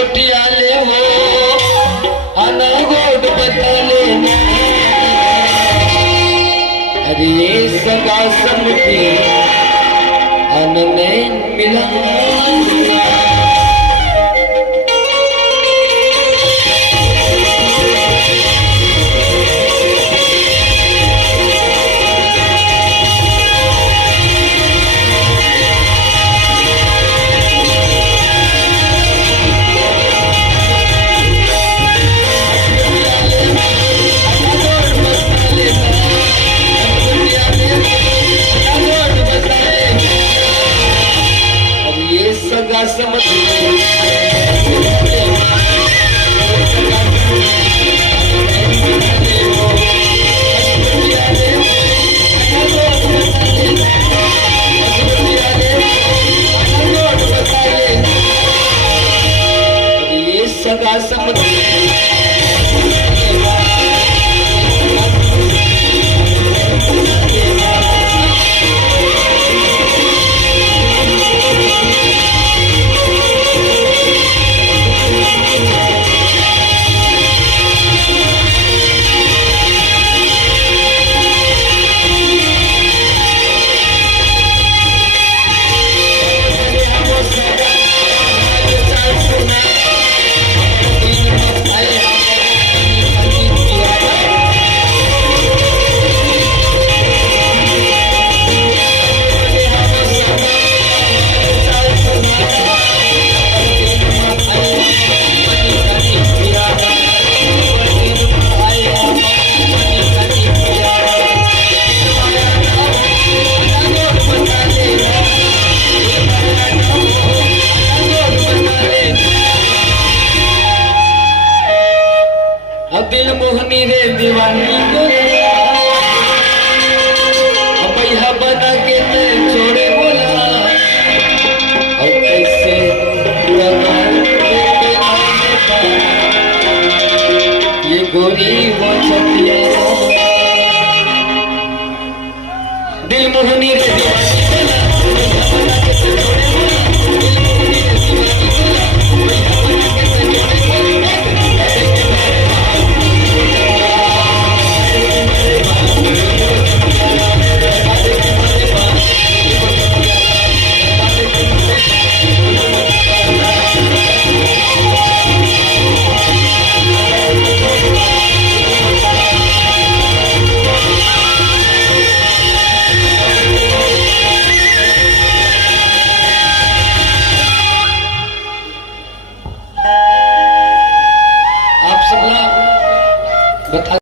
छोटी आले हो आना गोड बताले अरे ये सगा समझे अन में मिला सगा समझ ये सगा समझ दिल मोहनी रे दीवानी को पैसा बना के ते छोड़े बोला और कैसे ये गोरी वो छतिया दिल मोहनी रे दीवानी आप सब बता